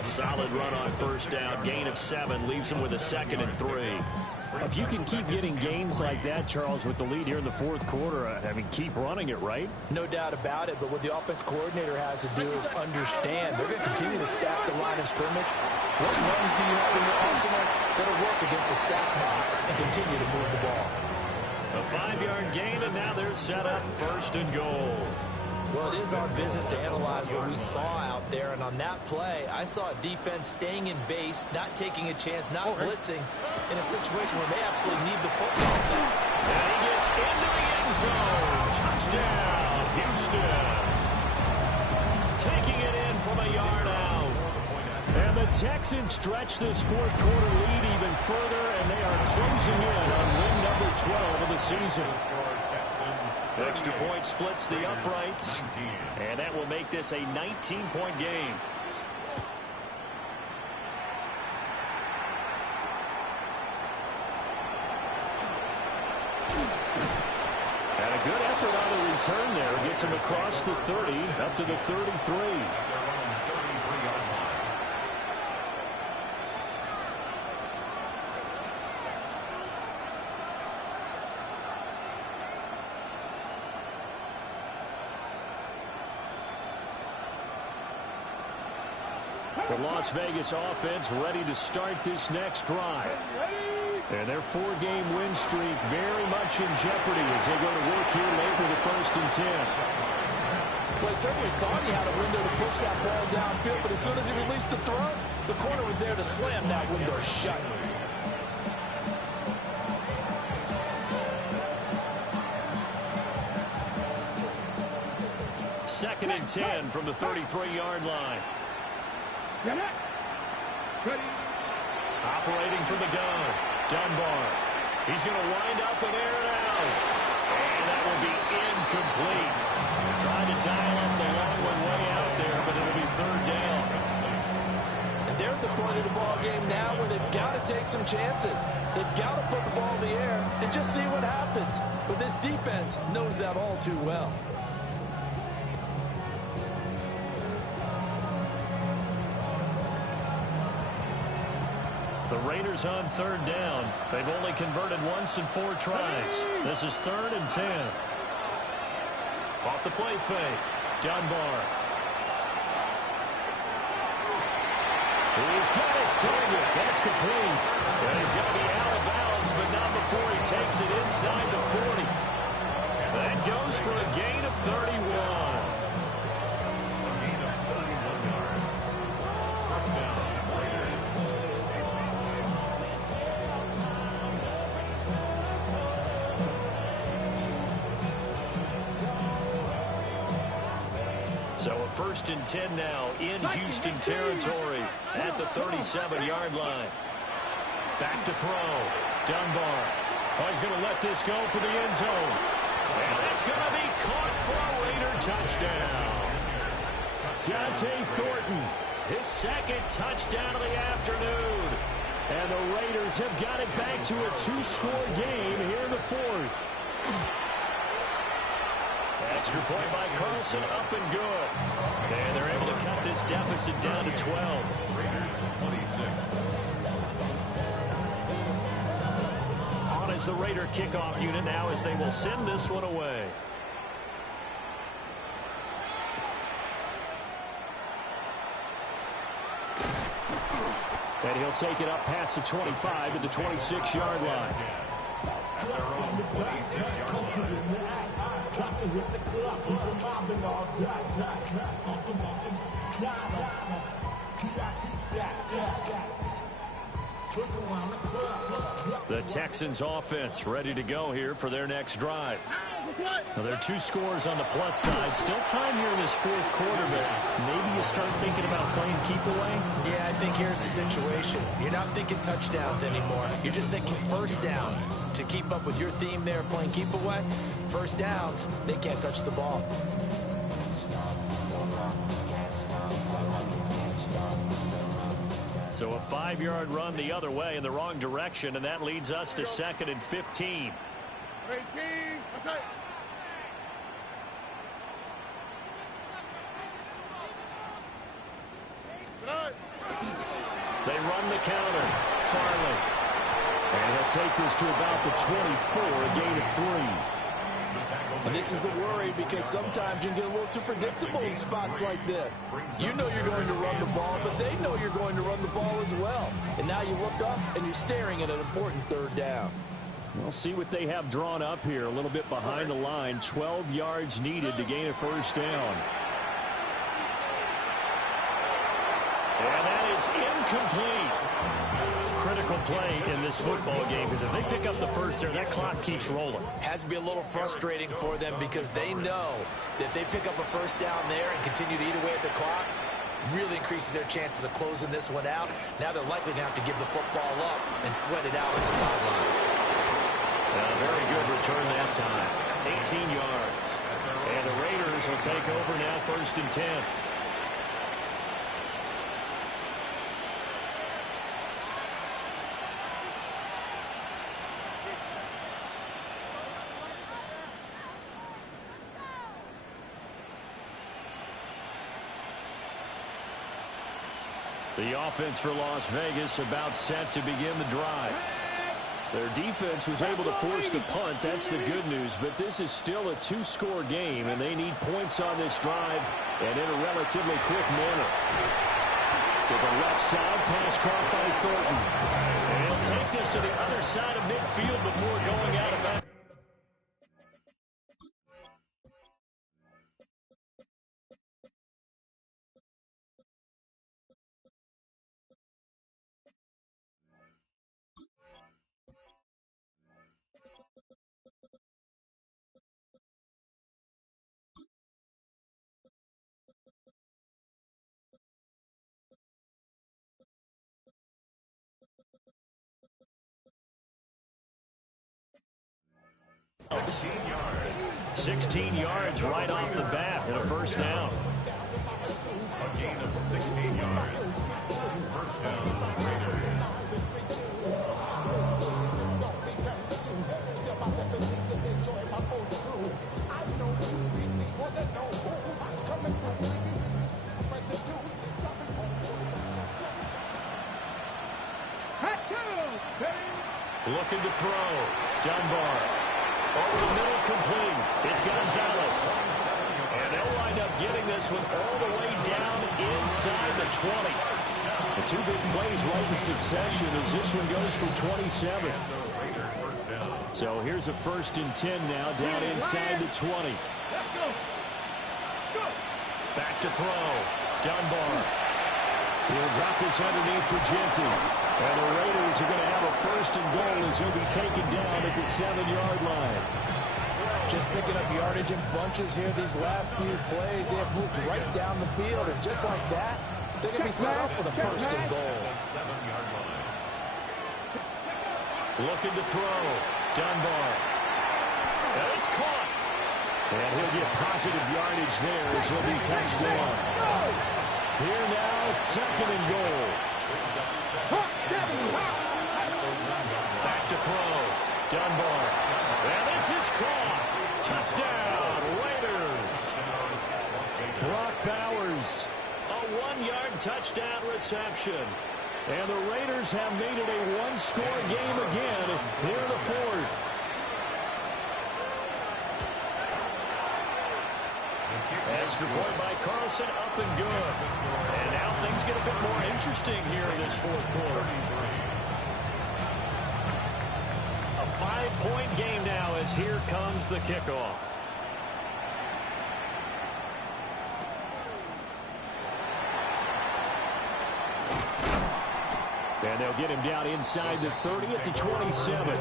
A solid run on first down. Gain of 7 leaves him with a second and 3. If you can keep getting gains like that, Charles, with the lead here in the fourth quarter, I mean, keep running it, right? No doubt about it, but what the offense coordinator has to do is understand they're going to continue to stack the line of scrimmage. What runs do you have in your arsenal that'll work against a stack box and continue to move the ball? A 5-yard gain, and now they're set up first and goal. Well, it is our business to analyze what we saw out there, and on that play, I saw a defense staying in base, not taking a chance, not blitzing, in a situation where they absolutely need the football. And he gets into the end zone. Touchdown, Houston. Taking it in from a yard out. And the Texans stretch this fourth quarter lead even further, and they are closing in on win number 12 of the season. Extra point splits the uprights, and that will make this a 19-point game. And a good effort on the return there. Gets him across the 30, up to the 33. The Las Vegas offense ready to start this next drive. And their 4-game win streak very much in jeopardy as they go to work here late with the first and 10. Well, he certainly thought he had a window to push that ball downfield, but as soon as he released the throw, the corner was there to slam that window shut. Second and 10 from the 33-yard line. Get it. Ready. Operating from the gun, Dunbar. He's going to wind up and air it out. And that will be incomplete. Trying to dial up the long one way out there, but it'll be third down. And they're at the point of the ball game now where they've got to take some chances. They've got to put the ball in the air and just see what happens. But this defense knows that all too well. The Raiders on third down. They've only converted once in 4 tries. This is third and 10. Off the play fake. Dunbar. He's got his target. That's complete. And he's going to be out of bounds, but not before he takes it inside the 40. That goes for a gain of 31. So a first and 10 now in Houston territory at the 37-yard line. Back to throw. Dunbar. Oh, he's going to let this go for the end zone. And that's going to be caught for a Raider touchdown. Dante Thornton, his second touchdown of the afternoon. And the Raiders have got it back to a two-score game here in the fourth. Extra point by Carlson, up and good. And they're able to cut this deficit down to 12. Raiders 26. On is the Raider kickoff unit now as they will send this one away. And he'll take it up past the 25 to the 26-yard line. At their own 26-yard line. The Texans offense ready to go here for their next drive. Now, there are two scores on the plus side. Still time here in this fourth quarter, but maybe you start thinking about playing keep away? Yeah, I think here's the situation. You're not thinking touchdowns anymore. You're just thinking first downs. To keep up with your theme there, playing keep away, first downs, they can't touch the ball. So a 5-yard run the other way in the wrong direction, and that leads us to 2nd and 15. 18. That's it. They run the counter. Farley. And he'll take this to about the 24, a gain of 3. And this is the worry because sometimes you can get a little too predictable in spots like this. You know you're going to run the ball, but they know you're going to run the ball as well. And now you look up and you're staring at an important third down. We'll see what they have drawn up here. A little bit behind the line. 12 yards needed to gain a first down. And that is incomplete. Critical play in this football game because if they pick up the first there, that clock keeps rolling. Has to be a little frustrating for them because they know that they pick up a first down there and continue to eat away at the clock, really increases their chances of closing this one out. Now they're likely to have to give the football up and sweat it out on the sideline. Very good return that time. 18 yards. And the Raiders will take over now 1st and 10. The offense for Las Vegas about set to begin the drive. Their defense was able to force the punt. That's the good news. But this is still a two-score game, and they need points on this drive and in a relatively quick manner. To the left side, pass caught by Thornton. And he'll take this to the other side of midfield before going out of bounds. Oh, 16 yards. 16 yards right off the bat and a first down. A gain of 16 yards. First down, Raiders. Looking to throw. Dunbar. Over the middle, complete. It's Gonzalez. And they'll wind up getting this one all the way down inside the 20. The two big plays right in succession as this one goes for 27. So here's a 1st and 10 now down inside the 20. Back to throw. Dunbar. He'll drop this underneath for Genty. And the Raiders are going to have a 1st and goal as he'll be taken down at the 7-yard line. Just picking up yardage in bunches here these last few plays. They have moved right down the field, and just like that, they're going to be set up with a 1st and goal. 7-yard line. Looking to throw. Dunbar. And it's caught. And he'll get positive yardage there as he'll be touched down. Here now, 2nd and goal. Back to throw. Dunbar. And this is caught. Touchdown, Raiders. Brock Bowers. A 1-yard touchdown reception. And the Raiders have made it a one-score game again here in the fourth. Extra point by Carlson, up and good. And now things get a bit more interesting here in this fourth quarter. A 5-point game now as here comes the kickoff. And they'll get him down inside the 30 at the 27. At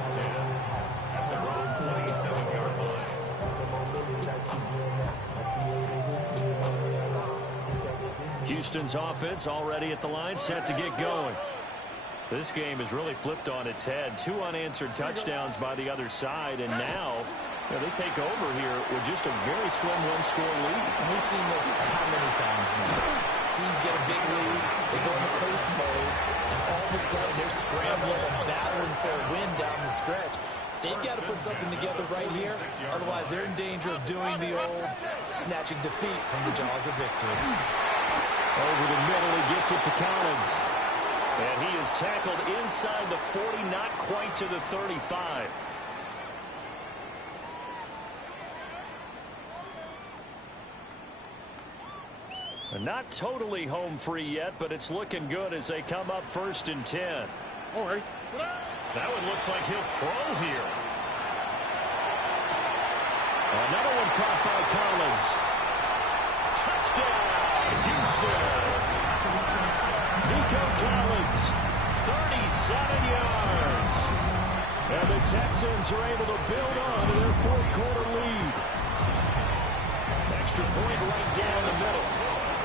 their own 27-yard line. Houston's offense already at the line, set to get going. This game is really flipped on its head. 2 unanswered touchdowns by the other side, and now they take over here with just a very slim one-score lead. And we've seen this how many times now? Teams get a big lead, they go into coast mode, and all of a sudden they're scrambling and battling for a win down the stretch. They've got to put something together right here, otherwise they're in danger of doing the old snatching defeat from the jaws of victory. Over the middle, he gets it to Collins. And he is tackled inside the 40, not quite to the 35. Not totally home free yet, but it's looking good as they come up 1st and 10. All right. That one looks like he'll throw here. Another one caught by Collins. Touchdown, Houston. Nico Collins, 37 yards. And the Texans are able to build on to their fourth quarter lead. Extra point right down the middle.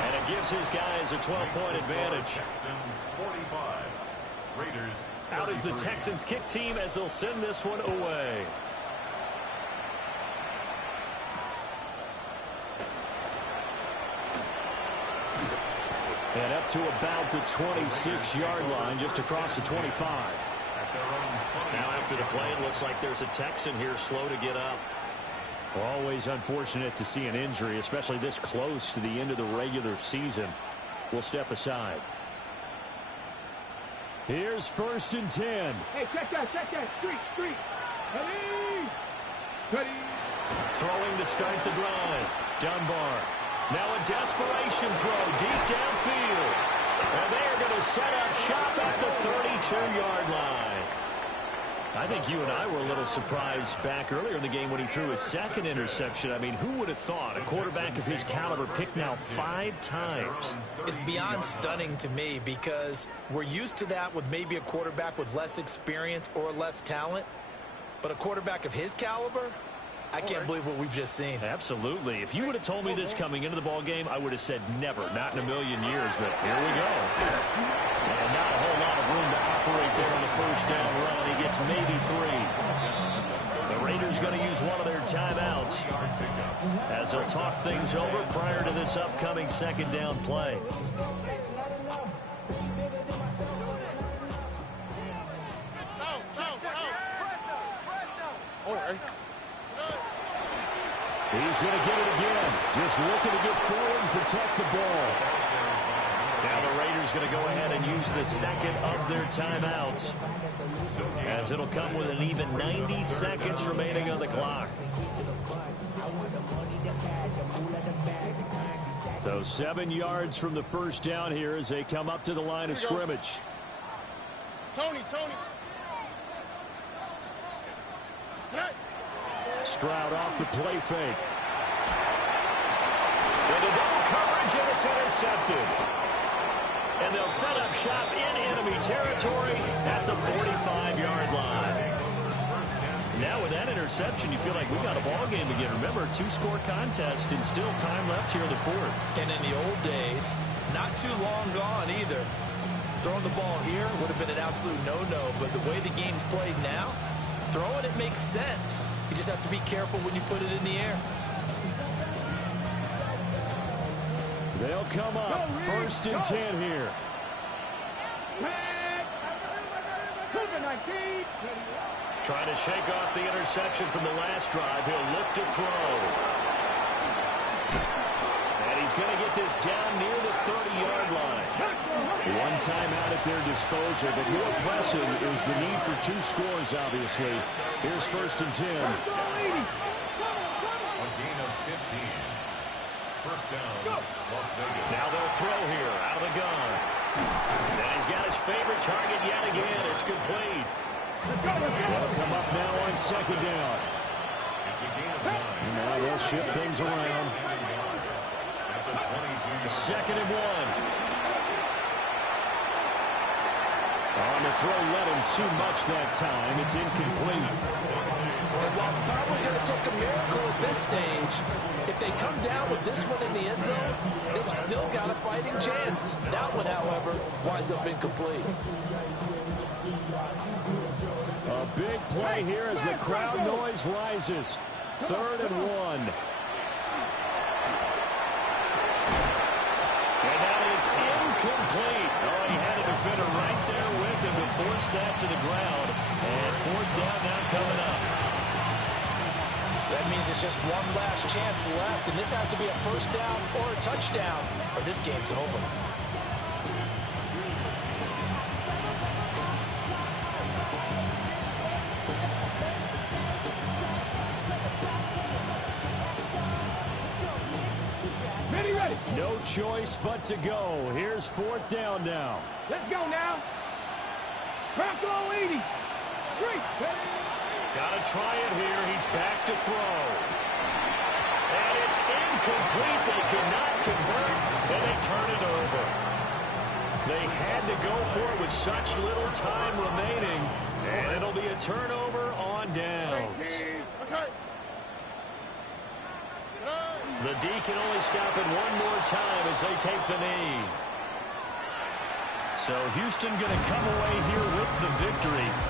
And it gives his guys a 12-point advantage. Texans 45. Raiders 33. Out is the Texans kick team as they'll send this one away. And up to about the 26-yard line, just across the 25. At their own 26. Now after the play, it looks like there's a Texan here slow to get up. Always unfortunate to see an injury, especially this close to the end of the regular season. We'll step aside. Here's 1st and 10. Hey, check that. Street. Steady. Steady. Throwing to start the drive. Dunbar. Now a desperation throw deep downfield. And they are going to set up shop at the 32-yard line. I think you and I were a little surprised back earlier in the game when he threw his second interception. I mean, who would have thought a quarterback of his caliber picked now 5 times? It's beyond stunning to me because we're used to that with maybe a quarterback with less experience or less talent. But a quarterback of his caliber, I can't believe what we've just seen. Absolutely. If you would have told me this coming into the ball game, I would have said never, not in a million years. But here we go. And not a whole lot of room to operate there on the first down run. He gets maybe 3. The Raiders going to use one of their timeouts as they'll talk things over prior to this upcoming second down play. All right. He's going to get it again. Just looking to get forward and protect the ball. Now the Raiders going to go ahead and use the second of their timeouts, as it'll come with an even 90 seconds remaining on the clock. So 7 yards from the first down here as they come up to the line of scrimmage. Tony. Stroud off the play fake. With a double coverage, and it's intercepted. And they'll set up shop in enemy territory at the 45-yard line. Now with that interception, you feel like we got a ball game again. Remember, 2-score contest and still time left here in the fourth. And in the old days, not too long gone either. Throwing the ball here would have been an absolute no-no, but the way the game's played now, throwing it makes sense. You just have to be careful when you put it in the air. They'll come up 1st and 10 here. COVID-19. Trying to shake off the interception from the last drive. He'll look to throw. And he's going to get this down near the 30-yard line. One timeout at their disposal, but more pressing is the need for 2 scores, obviously. Here's 1st and 10. A gain of 15. First down, Las Vegas. Now they'll throw here out of the gun. And he's got his favorite target yet again. It's complete. They'll come up now on 2nd down. It's a gain of 9. Now they'll shift things around. At the 22. 2nd and 1. On the throw, let him too much that time. It's incomplete. And while it's probably going to take a miracle at this stage, if they come down with this one in the end zone, they've still got a fighting chance. That one, however, winds up incomplete. A big play here as the crowd noise rises. 3rd and 1. And that is incomplete. Oh, he had a defender right there with him to force that to the ground. And 4th down now coming up. That means it's just one last chance left, and this has to be a 1st down or a touchdown, or this game's over. No choice but to go. Here's 4th down now. Let's go now. Crack all 80. Great. Got to try it here. He's back to throw. And it's incomplete. They cannot convert, and they turn it over. They had to go for it with such little time remaining, and it'll be a turnover on downs. The D can only stop it one more time as they take the knee. So Houston going to come away here with the victory.